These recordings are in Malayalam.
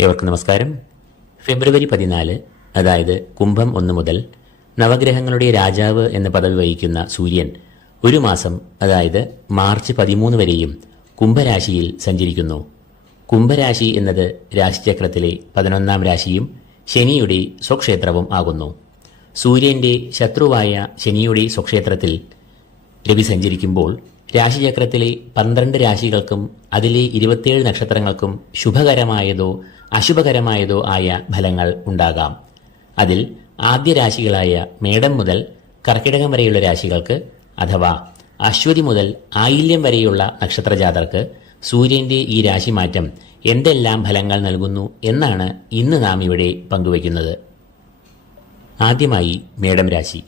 ഏവർക്കും നമസ്കാരം. ഫെബ്രുവരി പതിനാല് അതായത് കുംഭം ഒന്ന് മുതൽ നവഗ്രഹങ്ങളുടെ രാജാവ് എന്ന പദവി വഹിക്കുന്ന സൂര്യൻ ഒരു മാസം അതായത് മാർച്ച് പതിമൂന്ന് വരെയും കുംഭരാശിയിൽ സഞ്ചരിക്കുന്നു. കുംഭരാശി എന്നത് രാശിചക്രത്തിലെ പതിനൊന്നാം രാശിയും ശനിയുടെ സ്വക്ഷേത്രവും ആകുന്നു. സൂര്യന്റെ ശത്രുവായ ശനിയുടെ സ്വക്ഷേത്രത്തിൽ രവി സഞ്ചരിക്കുമ്പോൾ രാശിചക്രത്തിലെ പന്ത്രണ്ട് രാശികൾക്കും അതിലെ ഇരുപത്തിയേഴ് നക്ഷത്രങ്ങൾക്കും ശുഭകരമായതോ അശുഭകരമായതോ ആയ ഫലങ്ങൾ ഉണ്ടാകാം. അതിൽ ആദ്യ രാശികളായ മേടം മുതൽ കർക്കിടകം വരെയുള്ള രാശികൾക്ക് അഥവാ അശ്വതി മുതൽ ആയില്യം വരെയുള്ള നക്ഷത്രജാതർക്ക് സൂര്യന്റെ ഈ രാശിമാറ്റം എന്തെല്ലാം ഫലങ്ങൾ നൽകുന്നു എന്നാണ് ഇന്ന് നാം ഇവിടെ പങ്കുവയ്ക്കുന്നത്. ആദ്യമായി മേടം രാശി.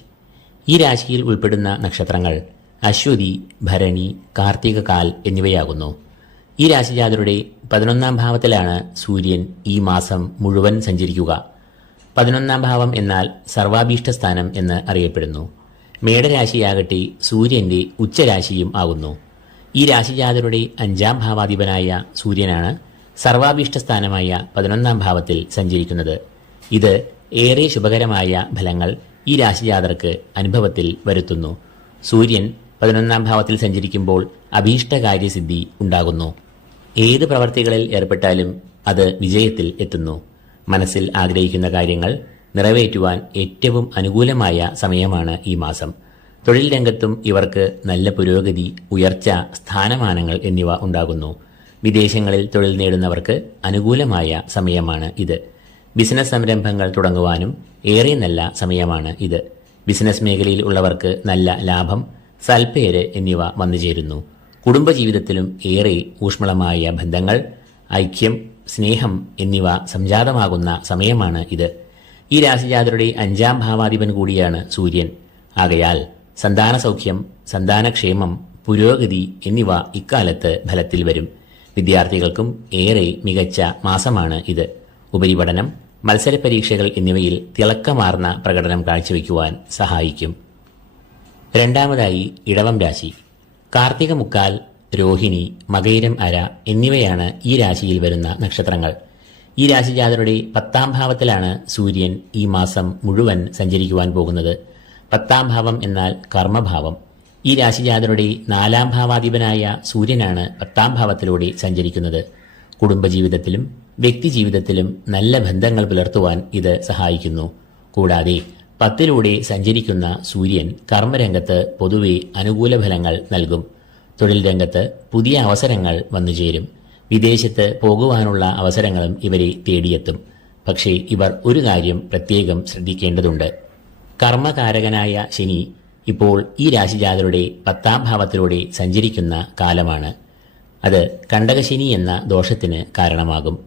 ഈ രാശിയിൽ ഉൾപ്പെടുന്ന നക്ഷത്രങ്ങൾ അശ്വതി ഭരണി കാർത്തിക കാൽ എന്നിവയാകുന്നു. ഈ രാശിജാതരുടെ പതിനൊന്നാം ഭാവത്തിലാണ് സൂര്യൻ ഈ മാസം മുഴുവൻ സഞ്ചരിക്കുക. പതിനൊന്നാം ഭാവം എന്നാൽ സർവാഭീഷ്ട സ്ഥാനം എന്ന് അറിയപ്പെടുന്നു. മേടരാശിയാകട്ടെ സൂര്യന്റെ ഉച്ചരാശിയും ആകുന്നു. ഈ രാശിജാതരുടെ അഞ്ചാം ഭാവാധിപനായ സൂര്യനാണ് സർവാഭീഷ്ട സ്ഥാനമായ പതിനൊന്നാം ഭാവത്തിൽ സഞ്ചരിക്കുന്നത്. ഇത് ഏറെ ശുഭകരമായ ഫലങ്ങൾ ഈ രാശിജാതർക്ക് അനുഭവത്തിൽ വരുത്തുന്നു. സൂര്യൻ പതിനൊന്നാം ഭാവത്തിൽ സഞ്ചരിക്കുമ്പോൾ അഭീഷ്ടകാര്യസിദ്ധി ഉണ്ടാകുന്നു. ഏത് പ്രവർത്തികളിൽ ഏർപ്പെട്ടാലും അത് വിജയത്തിൽ എത്തുന്നു. മനസ്സിൽ ആഗ്രഹിക്കുന്ന കാര്യങ്ങൾ നിറവേറ്റുവാൻ ഏറ്റവും അനുകൂലമായ സമയമാണ് ഈ മാസം. തൊഴിൽ രംഗത്തും ഇവർക്ക് നല്ല പുരോഗതി ഉയർച്ച സ്ഥാനമാനങ്ങൾ എന്നിവ ഉണ്ടാകുന്നു. വിദേശങ്ങളിൽ തൊഴിൽ നേടുന്നവർക്ക് അനുകൂലമായ സമയമാണ് ഇത്. ബിസിനസ് സംരംഭങ്ങൾ തുടങ്ങുവാനും ഏറെ നല്ല സമയമാണ് ഇത്. ബിസിനസ് മേഖലയിൽ ഉള്ളവർക്ക് നല്ല ലാഭം സൽപ്പേര് എന്നിവ വന്നുചേരുന്നു. കുടുംബജീവിതത്തിലും ഏറെ ഊഷ്മളമായ ബന്ധങ്ങൾ ഐക്യം സ്നേഹം എന്നിവ സംജാതമാകുന്ന സമയമാണ് ഇത്. ഈ രാശിജാതരുടെ അഞ്ചാം ഭാവാധിപൻ കൂടിയാണ് സൂര്യൻ. ആകയാൽ സന്താന സൗഖ്യം സന്താനക്ഷേമം പുരോഗതി എന്നിവ ഇക്കാലത്ത് ഫലത്തിൽ വരും. വിദ്യാർത്ഥികൾക്കും ഏറെ മികച്ച മാസമാണ് ഇത്. ഉപരിപഠനം മത്സര പരീക്ഷകൾ എന്നിവയിൽ തിളക്കമാർന്ന പ്രകടനം കാഴ്ചവെക്കുവാൻ സഹായിക്കും. രണ്ടാമതായി ഇടവം രാശി. കാർത്തിക മുക്കാൽ രോഹിണി മകയിരം അര എന്നിവയാണ് ഈ രാശിയിൽ വരുന്ന നക്ഷത്രങ്ങൾ. ഈ രാശി രാശിജാതരുടെ പത്താം ഭാവത്തിലാണ് സൂര്യൻ ഈ മാസം മുഴുവൻ സഞ്ചരിക്കുവാൻ പോകുന്നത്. പത്താം ഭാവം എന്നാൽ കർമ്മഭാവം. ഈ രാശി രാശിജാതരുടെ നാലാം ഭാവാധിപനായ സൂര്യനാണ് പത്താം ഭാവത്തിലൂടെ സഞ്ചരിക്കുന്നത്. കുടുംബജീവിതത്തിലും വ്യക്തിജീവിതത്തിലും നല്ല ബന്ധങ്ങൾ പുലർത്തുവാൻ ഇത് സഹായിക്കുന്നു. കൂടാതെ പത്തിലൂടെ സഞ്ചരിക്കുന്ന സൂര്യൻ കർമ്മരംഗത്ത് പൊതുവെ അനുകൂല ഫലങ്ങൾ നൽകും. തൊഴിൽ രംഗത്ത് പുതിയ അവസരങ്ങൾ വന്നുചേരും വിദേശത്ത് പോകുവാനുള്ള അവസരങ്ങളും ഇവരെ തേടിയെത്തും. പക്ഷേ ഇവർ ഒരു കാര്യം പ്രത്യേകം ശ്രദ്ധിക്കേണ്ടതുണ്ട്. കർമ്മകാരകനായ ശനി ഇപ്പോൾ ഈ രാശിജാതരുടെ പത്താം ഭാവത്തിലൂടെ സഞ്ചരിക്കുന്ന കാലമാണ്. അത് കണ്ടകശനി എന്ന ദോഷത്തിന് കാരണമാകും.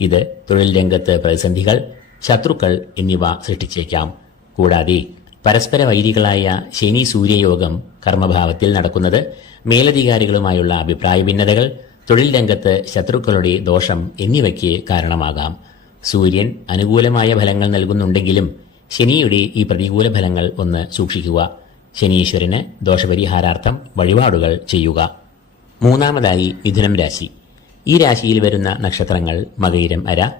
ഇത് തൊഴിൽ രംഗത്ത് പ്രതിസന്ധികൾ ശത്രുക്കൾ എന്നിവ സൃഷ്ടിച്ചേക്കാം. കൂടാതെ പരസ്പര വൈരികളായ ശനി സൂര്യയോഗം കർമ്മഭാവത്തിൽ നടക്കുന്നത് മേലധികാരികളുമായുള്ള അഭിപ്രായ ഭിന്നതകൾ തൊഴിൽ രംഗത്ത് ശത്രുക്കളുടെ ദോഷം എന്നിവയ്ക്ക് കാരണമാകാം. സൂര്യൻ അനുകൂലമായ ഫലങ്ങൾ നൽകുന്നുണ്ടെങ്കിലും ശനിയുടെ ഈ പ്രതികൂല ഫലങ്ങൾ ഒന്ന് സൂക്ഷിക്കുക. ശനീശ്വരന് ദോഷപരിഹാരാർത്ഥം വഴിപാടുകൾ ചെയ്യുക. മൂന്നാമതായി മിഥുനം രാശി. ഈ രാശിയിൽ വരുന്ന നക്ഷത്രങ്ങൾ മകയിരം അര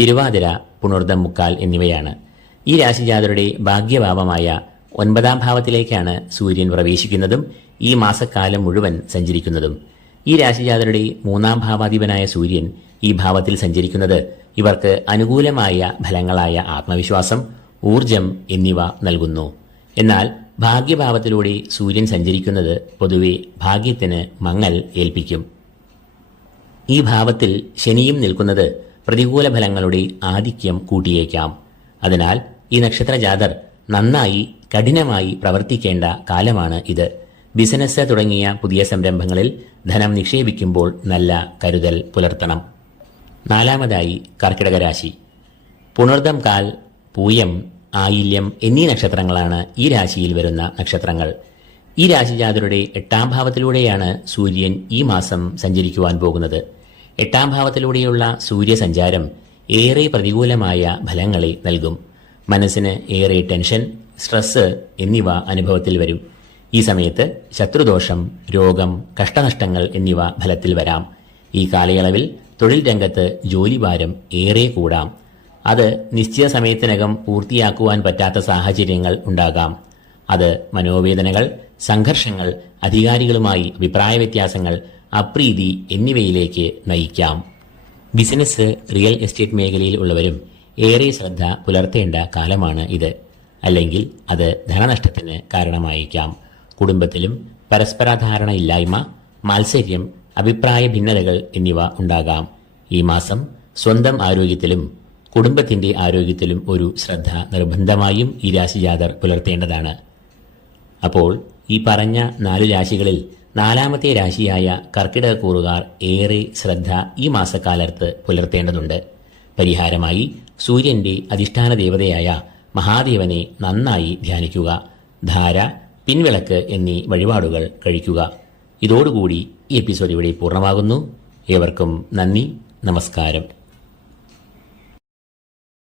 തിരുവാതിര പുണർദം മുക്കാൽ എന്നിവയാണ്. ഈ രാശിജാതരുടെ ഭാഗ്യഭാവമായ ഒൻപതാം ഭാവത്തിലേക്കാണ് സൂര്യൻ പ്രവേശിക്കുന്നതും ഈ മാസക്കാലം മുഴുവൻ സഞ്ചരിക്കുന്നതും. ഈ രാശിജാതരുടെ മൂന്നാം ഭാവാധിപനായ സൂര്യൻ ഈ ഭാവത്തിൽ സഞ്ചരിക്കുന്നത് ഇവർക്ക് അനുകൂലമായ ഫലങ്ങളായ ആത്മവിശ്വാസം ഊർജം എന്നിവ നൽകുന്നു. എന്നാൽ ഭാഗ്യഭാവത്തിലൂടെ സൂര്യൻ സഞ്ചരിക്കുന്നത് പൊതുവെ ഭാഗ്യത്തിന് മങ്ങൽ ഏൽപ്പിക്കും. ഈ ഭാവത്തിൽ ശനിയും നിൽക്കുന്നത് പ്രതികൂല ഫലങ്ങളുടെ ആധിക്യം കൂട്ടിയേക്കാം. അതിനാൽ ഈ നക്ഷത്ര ജാതർ നന്നായി കഠിനമായി പ്രവർത്തിക്കേണ്ട കാലമാണ് ഇത്. ബിസിനസ് തുടങ്ങിയ പുതിയ സംരംഭങ്ങളിൽ ധനം നിക്ഷേപിക്കുമ്പോൾ നല്ല കരുതൽ പുലർത്തണം. നാലാമതായി കർക്കിടക രാശി. പുണർദം കാൽ പൂയം ആയില്യം എന്നീ നക്ഷത്രങ്ങളാണ് ഈ രാശിയിൽ വരുന്ന നക്ഷത്രങ്ങൾ. ഈ രാശിജാതരുടെ എട്ടാം ഭാവത്തിലൂടെയാണ് സൂര്യൻ ഈ മാസം സഞ്ചരിക്കുവാൻ പോകുന്നത്. എട്ടാം ഭാവത്തിലൂടെയുള്ള സൂര്യസഞ്ചാരം ഏറെ പ്രതികൂലമായ ഫലങ്ങളെ നൽകും. മനസ്സിന് ഏറെ ടെൻഷൻ സ്ട്രെസ് എന്നിവ അനുഭവത്തിൽ വരും. ഈ സമയത്ത് ശത്രുദോഷം രോഗം കഷ്ടനഷ്ടങ്ങൾ എന്നിവ ഫലത്തിൽ വരാം. ഈ കാലയളവിൽ തൊഴിൽ രംഗത്ത് ജോലിഭാരം ഏറെ കൂടാം. അത് നിശ്ചിത സമയത്തിനകം പൂർത്തിയാക്കുവാൻ പറ്റാത്ത സാഹചര്യങ്ങൾ ഉണ്ടാകാം. അത് മനോവേദനകൾ സംഘർഷങ്ങൾ അധികാരികളുമായി അഭിപ്രായ വ്യത്യാസങ്ങൾ അപ്രീതി എന്നിവയിലേക്ക് നയിക്കാം. ബിസിനസ് റിയൽ എസ്റ്റേറ്റ് മേഖലയിൽ ഉള്ളവരും ഏറെ ശ്രദ്ധ പുലർത്തേണ്ട കാലമാണ് ഇത്. അല്ലെങ്കിൽ അത് ധനനഷ്ടത്തിന് കാരണമായേക്കാം. കുടുംബത്തിലും പരസ്പരധാരണയില്ലായ്മ മാത്സര്യം അഭിപ്രായ ഭിന്നതകൾ എന്നിവ ഉണ്ടാകാം. ഈ മാസം സ്വന്തം ആരോഗ്യത്തിലും കുടുംബത്തിന്റെ ആരോഗ്യത്തിലും ഒരു ശ്രദ്ധ നിർബന്ധമായും ഈ രാശി ജാതർ പുലർത്തേണ്ടതാണ്. അപ്പോൾ ഈ പറഞ്ഞ നാലു രാശികളിൽ നാലാമത്തെ രാശിയായ കർക്കിടക കൂറുകാർ ഏറെ ശ്രദ്ധ ഈ മാസക്കാലത്ത് പുലർത്തേണ്ടതുണ്ട്. പരിഹാരമായി സൂര്യന്റെ അധിഷ്ഠാന ദേവതയായ മഹാദേവനെ നന്നായി ധ്യാനിക്കുക ധാര പിൻവിളക്ക് എന്നീ വഴിപാടുകൾ കഴിക്കുക. ഇതോടുകൂടി ഈ എപ്പിസോഡ് ഇവിടെ പൂർണമാകുന്നു. ഏവർക്കും നന്ദി നമസ്കാരം.